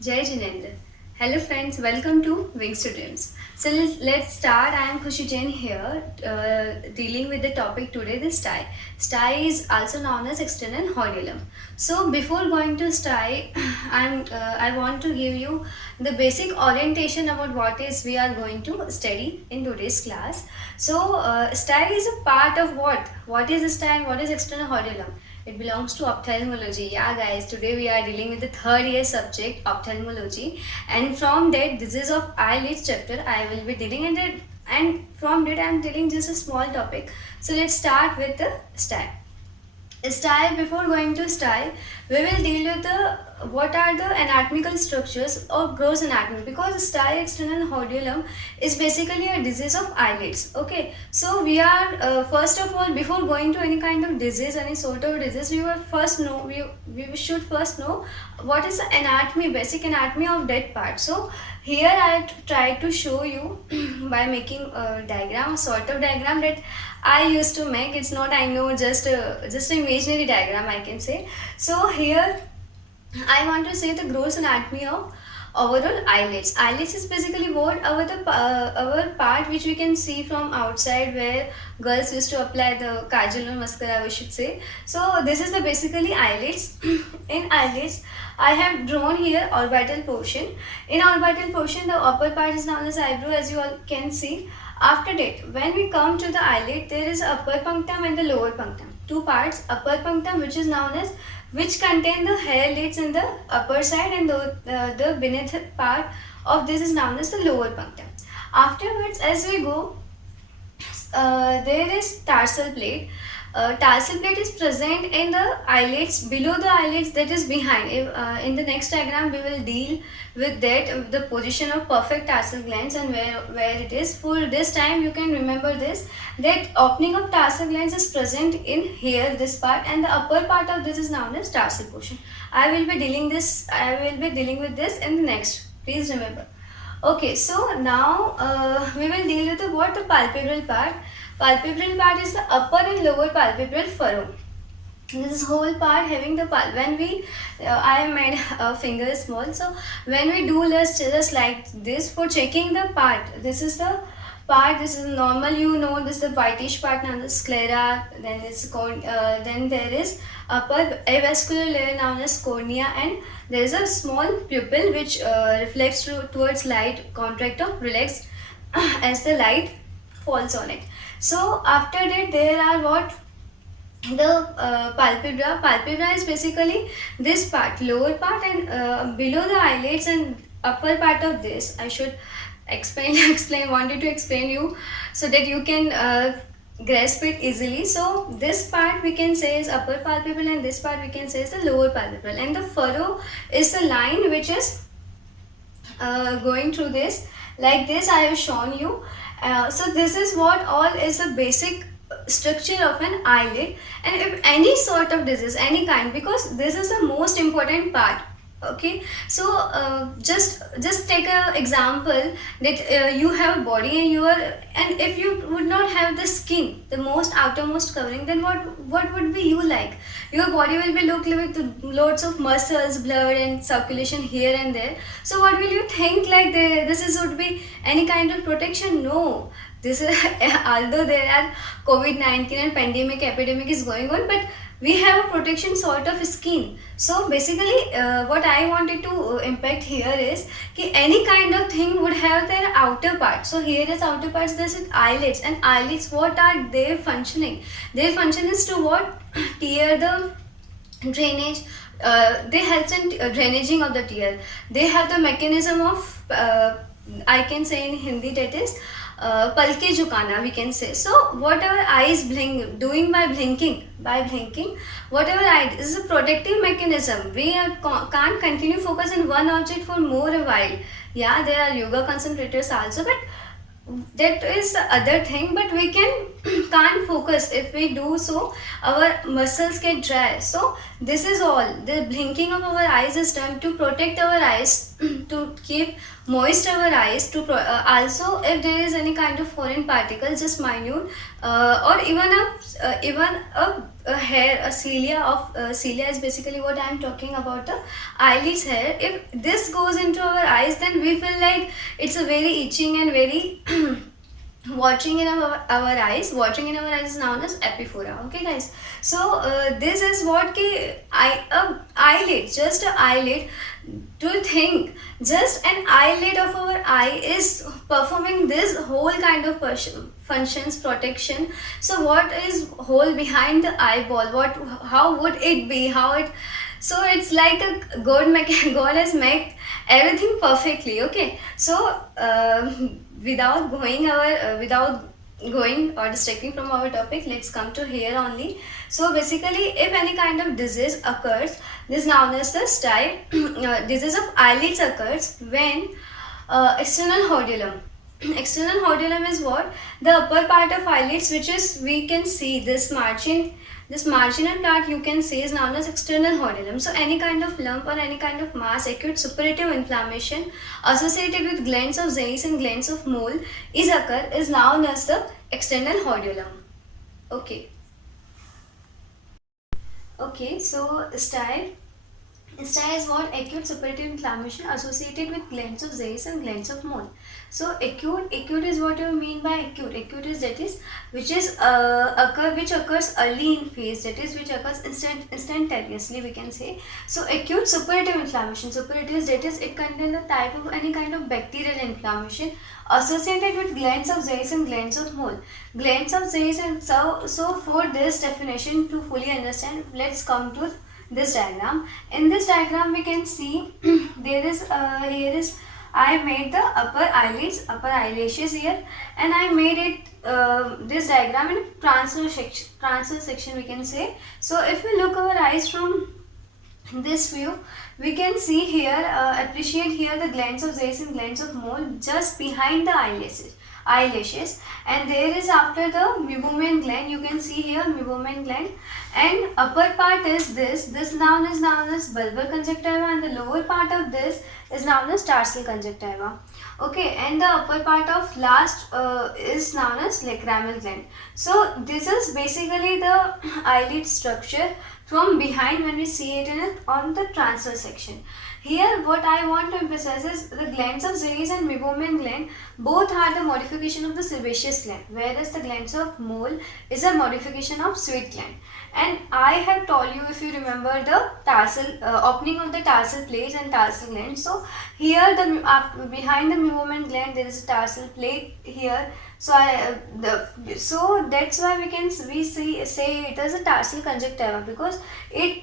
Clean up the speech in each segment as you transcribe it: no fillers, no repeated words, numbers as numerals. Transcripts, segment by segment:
Jai Jinendra. Hello friends, welcome to Wings to Dreams. So let's start. I am Khushi Jain here, dealing with the topic today, the STI. STI is also known as external hordeolum. So before going to STI, I want to give you the basic orientation about what is we are going to study in today's class. So STI is a part of what? What is STI and what is external hordeolum? It belongs to ophthalmology. Yeah, guys, today we are dealing with the third year subject, ophthalmology. And from that, disease of eyelids chapter, I will be dealing in it. And from that, I am dealing just a small topic. So let's start with the style. Style, before going to style, we will deal with the what are the anatomical structures or gross anatomy, because style external hordeolum is basically a disease of eyelids. Okay, so we are first of all, before going to any kind of disease, any sort of disease, we will first know, we should first know what is the anatomy, basic anatomy of that part. So here I try to show you by making a diagram, a sort of diagram that I used to make. It's not, I know, just an imaginary diagram, I can say. So here I want to say the gross anatomy of overall eyelids. Eyelids is basically what our part which we can see from outside, where girls used to apply the kajal or mascara, we should say. So this is the basically eyelids. In eyelids, I have drawn here orbital portion. In orbital portion, the upper part is known as eyebrow, as you all can see. After that, when we come to the eyelid, there is upper punctum and the lower punctum. Two parts, upper punctum, which is known as, which contain the hair lids in the upper side, and the beneath part of this is known as the lower punctum. Afterwards, as we go, there is tarsal plate. Tarsal plate is present in the eyelids, below the eyelids, that is behind. In the next diagram, we will deal with that, the position of perfect tarsal glands and where it is. For this time, you can remember this, that opening of tarsal glands is present in here, this part, and the upper part of this is known as tarsal portion. I will be dealing with this in the next. Please remember. Okay, so now we will deal with the palpebral part. Palpebral part is the upper and lower palpebral furrow. This is whole part having the when we I made a finger small. So when we do just like this for checking the part, this is the part. This is normal. You know, this is the whitish part, known as sclera. Then it's called. Then there is upper avascular layer known as cornea, and there is a small pupil which reflects towards light, contract or relax as the light falls on it. So after that, there are what, the palpebra is basically this part, lower part, and below the eyelids and upper part of this. I should wanted to explain you so that you can grasp it easily. So this part we can say is upper palpebral, and this part we can say is the lower palpebral, and the furrow is the line which is going through this, like this I have shown you. So this is what all is the basic structure of an eyelid. And if any sort of disease, any kind, because this is the most important part. Okay, so just take a example that you have a body, and you are, and if you would not have the skin, the most outermost covering, then what would be you like? Your body will be looked with loads of muscles, blood and circulation here and there. So what will you think, like this is would be any kind of protection? No, this is although there are COVID-19 and pandemic epidemic is going on, but we have a protection sort of skin. So basically what I wanted to impact here is कि any kind of thing would have their outer part. So here is outer parts, this is eyelids, and eyelids, what are their functioning? Their function is to what? Tear the drainage. They help in drainaging of the tear. They have the mechanism of I can say in Hindi, that is palke jukana, we can say. So whatever eyes blink, doing by blinking, whatever eye, this is a protective mechanism. We can't continue focus in one object for more a while. Yeah, there are yoga concentrators also, but that is the other thing. But we can't focus. If we do so, our muscles get dry. So this is all, the blinking of our eyes is done to protect our eyes, to keep moist our eyes, to also if there is any kind of foreign particles, just minute, or even a a hair, a cilia of cilia is basically what I am talking about, the eyelids hair. If this goes into our eyes, then we feel like it's a very itching and very watching in our eyes. Watching in our eyes is known as epiphora. Okay guys, so this is what ki eyelid, just an eyelid. Do you think just an eyelid of our eye is performing this whole kind of functions, protection? So what is whole behind the eyeball? What, how would it be, how it, so it's like a god has made everything perfectly. Okay, so without going or distracting from our topic, let's come to here only. So basically, if any kind of disease occurs, this is known as the stye. Disease of eyelids occurs when external hordeolum. External hordeolum is what? The upper part of eyelids, which is, we can see this margin. This marginal part you can see is known as external hordeolum. So any kind of lump or any kind of mass, acute suppurative inflammation associated with glands of Zeiss and glands of mole is known as the external hordeolum. Okay. Okay, so stye. Stye is what? Acute suppurative inflammation associated with glands of Zeiss and glands of mole. So acute is what you mean by acute. Acute is that is which occurs early in phase, that is which occurs instantaneously, we can say. So acute suppurative inflammation. Suppurative is that is it contains a type of any kind of bacterial inflammation associated with glands of Zeiss and glands of mole. Glands of Zeiss and so for this definition to fully understand, let's come to this diagram. In this diagram we can see there is here is, I made the upper eyelids, upper eyelashes here, and I made it this diagram in transverse section, we can say. So if we look our eyes from this view, we can see here, appreciate here the glands of Zeiss and glands of mole just behind the eyelashes, and there is after the meibomian gland, you can see here meibomian gland, and upper part is this noun is known as bulbar conjunctiva, and the lower part of this is known as tarsal conjunctiva. Okay, and the upper part of last is known as lacrimal gland. So this is basically the eyelid structure from behind when we see it on the transverse section. Here what I want to emphasize is the glands of Zeiss and meibomian gland both are the modification of the sebaceous gland, whereas the glands of mole is a modification of sweet gland. And I have told you, if you remember, the tarsal opening of the tarsal plates and tarsal glands. So here behind the meibomian gland there is a tarsal plate here. So so that's why we say it as a tarsal conjunctiva, because it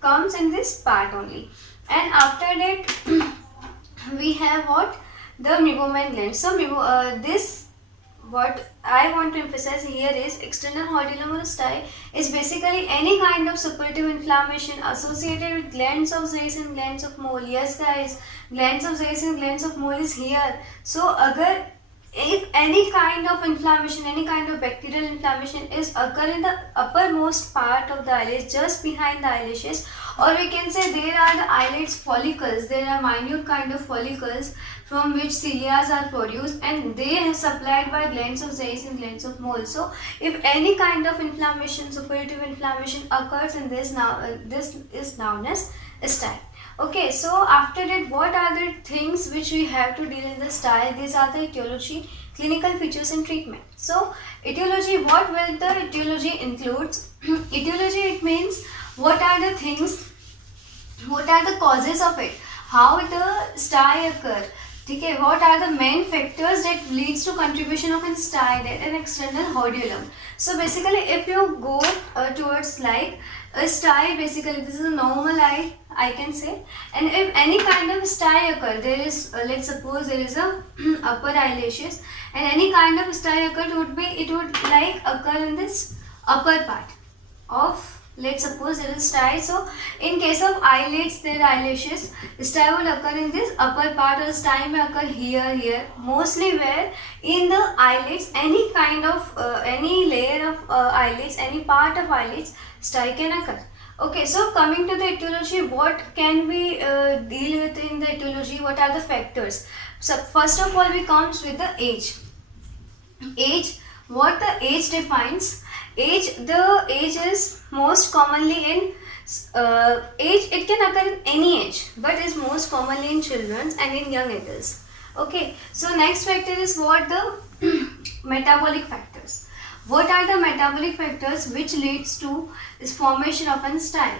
comes in this part only. And after that we have what? The meibomian gland. So this, what I want to emphasize here is external hordeolum or stye is basically any kind of suppurative inflammation associated with glands of Zeiss and glands of mole. Yes guys, glands of Zeiss and glands of mole is here. So if any kind of inflammation, any kind of bacterial inflammation is occur in the uppermost part of the eyelids, just behind the eyelashes, or we can say there are the eyelids follicles, there are minute kind of follicles from which cilia are produced, and they are supplied by glands of Zeiss and glands of mole. So if any kind of inflammation, suppurative inflammation occurs in this, this is known as stye. Okay, so after that, what are the things which we have to deal in the stye? These are the etiology, clinical features and treatment. So etiology, what will the etiology includes? Etiology, it means what are the things, what are the causes of it, how the stye occur. Okay, what are the main factors that leads to contribution of a stye, that an external hordeolum. So basically, if you go towards like a stye, basically this is a normal eye, I can say, and if any kind of stye occur, there is let's suppose there is a upper eyelashes, and any kind of stye occur, it would like occur in this upper part of, let's suppose there is stye. So in case of eyelids, their eyelashes, stye will occur in this upper part, or stye may occur here, mostly where in the eyelids, any kind of any layer of eyelids, any part of eyelids, stye can occur. Okay, so coming to the etiology, what can we deal with in the etiology? What are the factors? So first of all, we comes with the age. Age, what the age defines? The age is most commonly in age. It can occur in any age, but is most commonly in children and in young adults. Okay, so next factor is what the metabolic factors. What are the metabolic factors which leads to is formation of an style?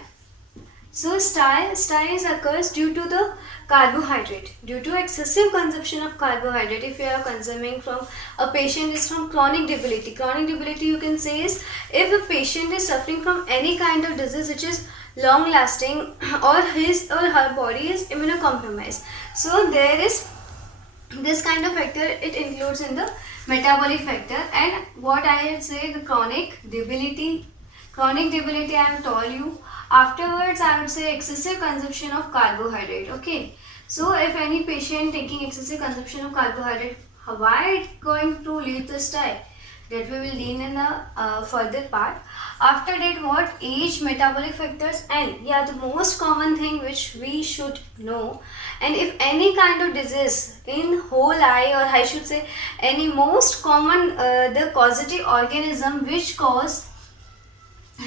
So style occurs due to the carbohydrate, due to excessive consumption of carbohydrate. If you are consuming from a patient is from chronic debility. Chronic debility you can say is if a patient is suffering from any kind of disease which is long lasting or his or her body is immunocompromised. So there is this kind of factor, it includes in the metabolic factor. And what I would say, the chronic debility I have told you. Afterwards I would say excessive consumption of carbohydrate. Okay, so if any patient taking excessive consumption of carbohydrate, why it going to lead to style, that we will learn in the further part. After that, what age, metabolic factors, and yeah, the most common thing which we should know. And if any kind of disease in whole eye, or I should say any most common the causative organism which cause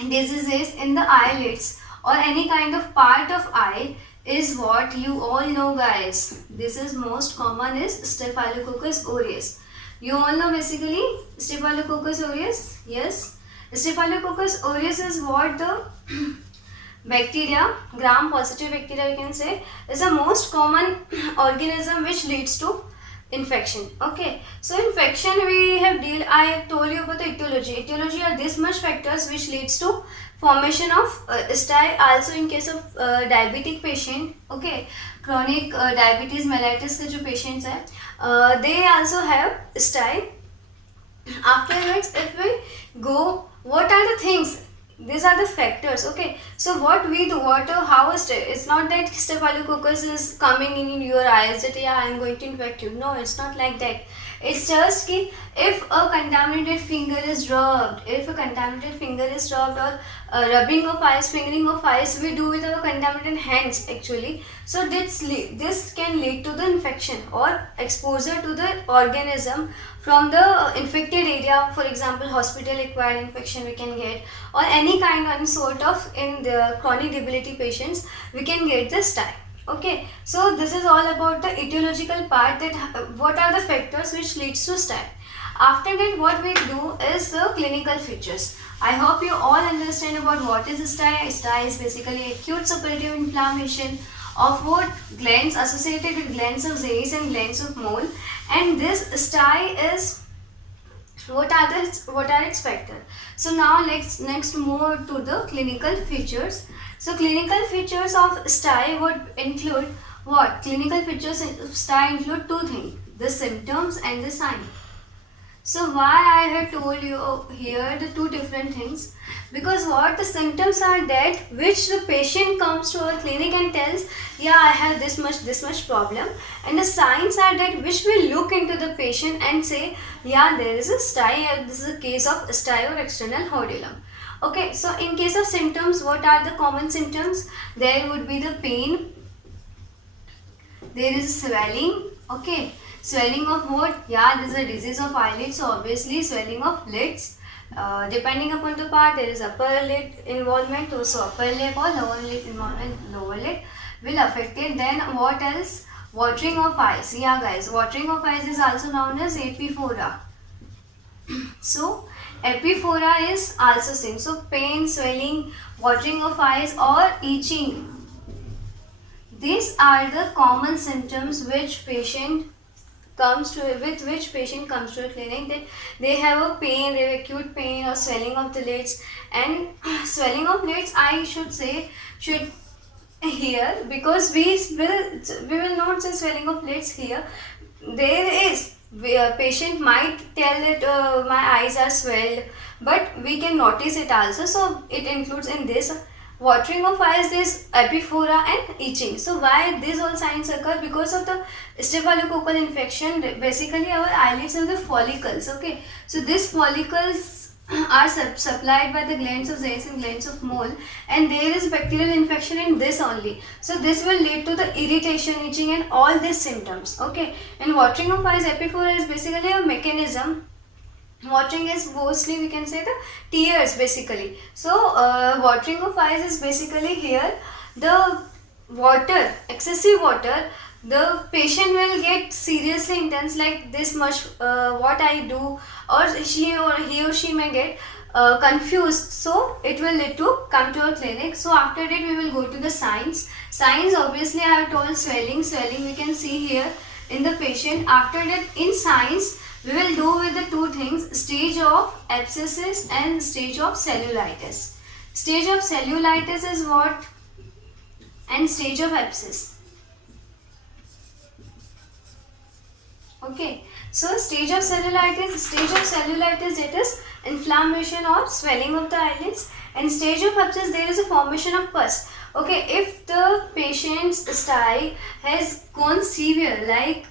diseases in the eyelids or any kind of part of eye is what you all know, guys. This is most common is Staphylococcus aureus. You all know basically Staphylococcus aureus. Yes, Staphylococcus aureus is what the bacteria, gram positive bacteria you can say, is the most common organism which leads to infection. Okay, so infection we have I have told you about the etiology. Etiology are this much factors which leads to formation of style. Also in case of diabetic patient, okay, chronic diabetes mellitus के जो patients हैं, they also have style. Afterwards, if we go, what are the things? These are the factors. Okay, so what we do, how is it? It's not that Staphylococcus is coming in your eyes that yeah, I am going to infect you. No, it's not like that. It's just कि if a contaminated finger is rubbed, or rubbing of eyes, fingering of eyes, we do with our contaminated hands actually. So this can lead to the infection or exposure to the organism from the infected area. For example, hospital acquired infection we can get, or any sort of in the chronic debility patients we can get this type. Okay, so this is all about the etiological part, that what are the factors which leads to style. After that, what we do is the clinical features. I hope you all understand about what is style. Style is basically acute suppurative inflammation of what glands associated with glands of Zeiss and glands of mole, and this style is what are its factors. So now let's next move to the clinical features. So clinical features of style would include what? Clinical features of style include two things: the symptoms and the sign. So why I have told you here the two different things? Because what the symptoms are that which the patient comes to our clinic and tells, yeah, I have this much problem, and the signs are that which we look into the patient and say, yeah, there is a stye. This is a case of stye or external hordeolum. Okay, so in case of symptoms, what are the common symptoms? There would be the pain, there is swelling. Okay, swelling of what? Yeah, this is a disease of eyelids, so obviously swelling of lids. Depending upon the part, there is upper lid involvement, so upper lid or lower lid involvement, lower lid will affect it. Then what else? Watering of eyes. Yeah guys, watering of eyes is also known as epiphora. So epiphora is also same. So pain, swelling, watering of eyes or itching. These are the common symptoms which patient comes to a clinic, that they have a pain, they have acute pain or swelling of the lids. And swelling of lids, I should say, should here, because we will not say swelling of lids here. There is patient might tell that my eyes are swelled, but we can notice it also. So it includes in this watering of eyes, this epiphora and itching. So why these all signs occur? Because of the staphylococcal infection. Basically our eyelids have the follicles. Okay, so these follicles are supplied by the glands of Zeiss and glands of mole, and there is bacterial infection in this only. So this will lead to the irritation, itching and all these symptoms. Okay, and watering of eyes, epiphora is basically a mechanism Watering is mostly, we can say, the tears basically. So watering of eyes is basically here the water, excessive water, the patient will get seriously intense, like this much what I do, or he or she may get confused, so it will lead to come to a clinic. So after that we will go to the signs. Obviously I have told swelling we can see here in the patient. After that, in signs we will do with the two things: stage of abscesses and stage of cellulitis. Stage of cellulitis is what, and stage of abscess. Okay, so stage of cellulitis, it is inflammation or swelling of the eyelids, and stage of abscess, there is a formation of pus. Okay, if the patient's style has gone severe, like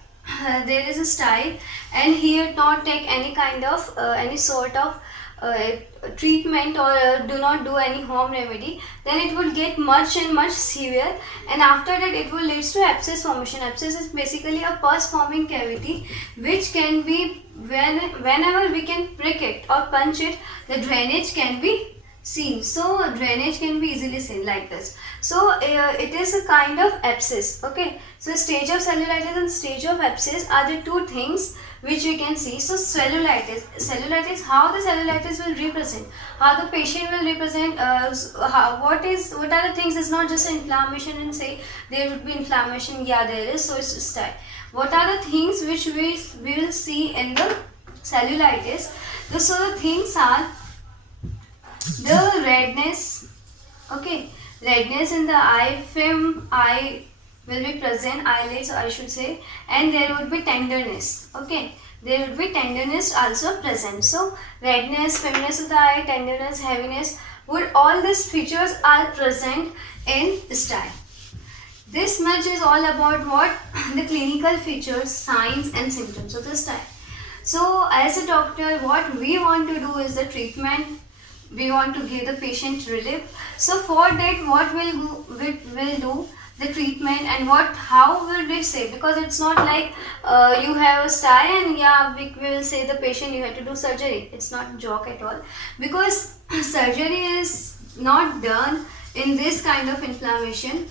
there is a style and he had not take any kind of any sort of treatment, or do not do any home remedy, then it will get much and much severe, and after that it will leads to abscess formation. Abscess is basically a pus forming cavity which can be, whenever we can prick it or punch it, the drainage can be seen. So drainage can be easily seen like this. So it is a kind of abscess. Okay, so stage of cellulitis and stage of abscess are the two things which we can see. So cellulitis, how the cellulitis will represent, how the patient will represent, what are the things. It's not just an inflammation and say there would be inflammation, yeah there is, so it's style. What are the things which we will see in the cellulitis? So the things are the redness. Okay, redness in the eye film, eye will be present, eyelids I should say, and there would be tenderness. Okay, there would be tenderness also present. So redness, firmness of the eye, tenderness, heaviness, would all these features are present in style. This much is all about what the clinical features, signs and symptoms of the style. So as a doctor, what we want to do is the treatment. We want to give the patient relief. So for that, what will do the treatment, and how will we say, because it's not like you have a style and yeah we will say the patient you have to do surgery. It's not a joke at all, because surgery is not done in this kind of inflammation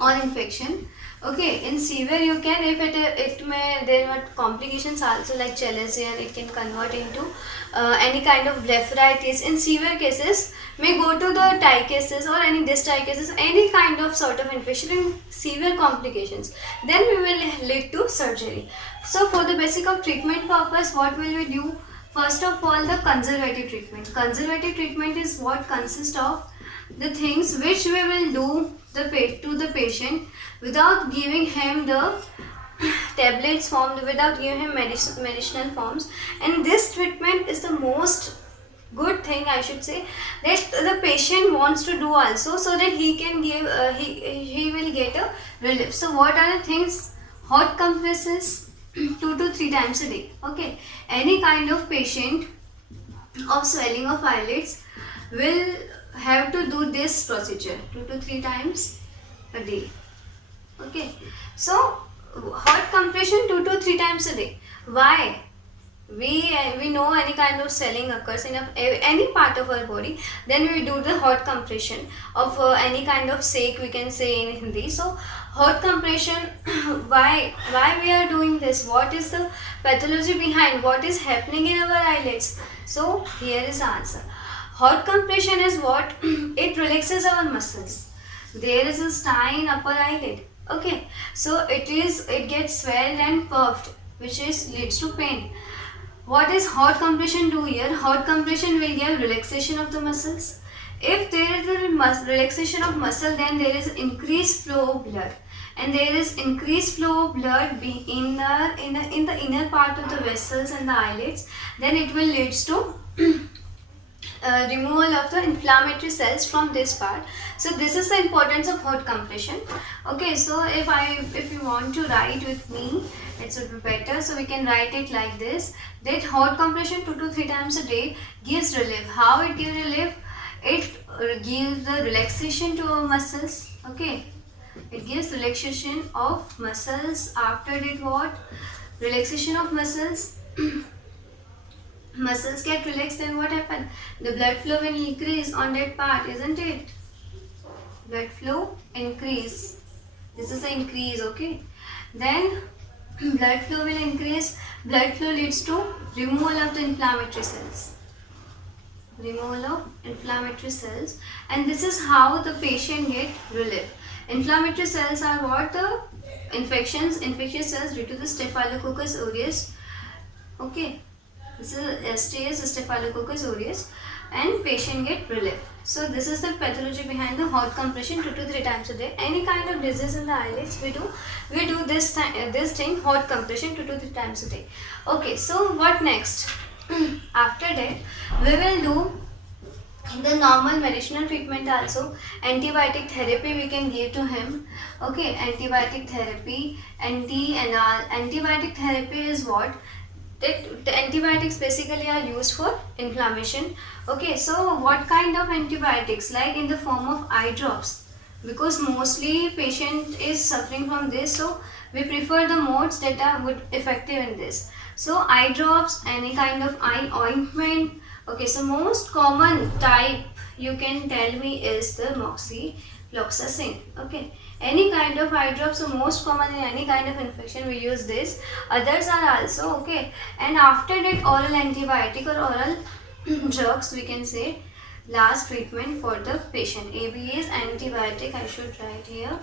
or infection. Okay, in severe you can, if there are complications also like chalazion, and it can convert into any kind of blepharitis. In severe cases may go to the tychiasis or any dystichiasis, any kind of sort of infection in severe complications, then we will lead to surgery. So for the basic of treatment purpose, what will we do? First of all, the conservative treatment. Conservative treatment is what consists of the things which we will do to the patient without giving him the tablets formed, without giving him medicinal forms. And this treatment is the most good thing, I should say, that the patient wants to do also, so that he can give he will get a relief. So what are the things? Hot compresses 2 to 3 times a day. Okay, any kind of patient of swelling of eyelids will have to do this procedure 2 to 3 times a day. Okay, so hot compression 2 to 3 times a day. Why? We know any kind of swelling occurs in any part of our body, then we do the hot compression of any kind of sake, we can say in Hindi. So hot compression, why we are doing this? What is the pathology behind? What is happening in our eyelids? So here is the answer. Hot compression is what? It relaxes our muscles. There is a style in upper eyelid. Okay, so it gets swelled and puffed, which leads to pain. What is hot compression do here? Hot compression will give relaxation of the muscles. If there is a relaxation of muscle, then there is increased flow of blood, and there is increased flow of blood in the inner part of the vessels and the eyelids. Then it will leads to removal of the inflammatory cells from this part. So this is the importance of hot compression. Okay, so if you want to write with me, it would be better. So we can write it like this, that hot compression 2 to 3 times a day gives relief. How it gives relief? It gives the relaxation to our muscles. Okay, it gives relaxation of muscles. After it, what? Relaxation of muscles muscles get relaxed, then what happens? The blood flow will increase on that part, isn't it? Blood flow increase. This is the increase, okay? Then blood flow will increase. Blood flow leads to removal of the inflammatory cells. Removal of inflammatory cells, and this is how the patient get relief. Inflammatory cells are what? The infectious cells due to the Staphylococcus aureus. Okay, this is stays Staphylococcus aureus, and patient get relief. So this is the pathology behind the hot compression 2 to 3 times a day. Any kind of disease in the eyelids, we do this thing, hot compression 2 to 3 times a day. Okay, so what next? After that, we will do the normal medicinal treatment also. Antibiotic therapy we can give to him. Okay, antibiotic therapy, antibiotic therapy is what? The antibiotics basically are used for inflammation. Okay, so what kind of antibiotics? Like in the form of eye drops, because mostly patient is suffering from this, so we prefer the modes that are good effective in this. So eye drops, any kind of eye ointment. Okay, so most common type you can tell me is the moxifloxacin. Okay, any kind of eye drops, so most common in any kind of infection we use this. Others are also okay. And after that, oral antibiotic or oral drugs, we can say last treatment for the patient. AB is antibiotic. I should write here.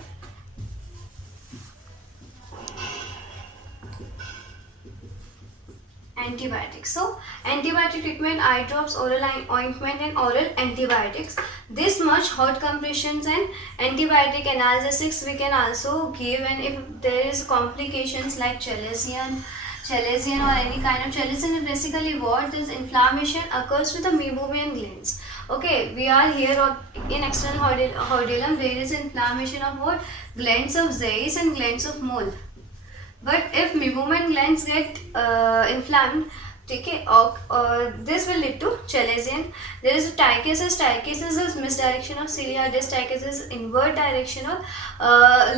Antibiotics. So antibiotic treatment, eye drops, oral ointment, and oral antibiotics. This much hot compressions and antibiotic analgesics we can also give, and if there is complications like chalazion or any kind of chalazion is basically what? This inflammation occurs with the meibomian glands. Okay, we are here in external hordeolum. There is inflammation of what? Glands of Zeiss and glands of Moll. But if meibomian glands get inflamed, okay, this will lead to chalazion. There is a ptychiasis. Ptychiasis is misdirection of cilia. Dystichiasis is invert direction of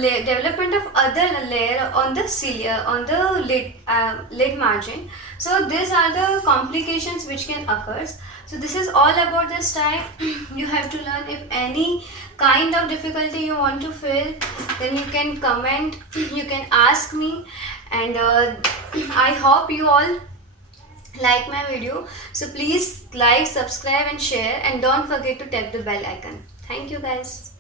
development of other layer on the cilia, on the lid margin. So these are the complications which can occur. So this is all about this type. You have to learn. If any kind of difficulty you want to feel, then you can comment, you can ask me, and I hope you all like my video. So please like, subscribe and share, and don't forget to tap the bell icon. Thank you guys.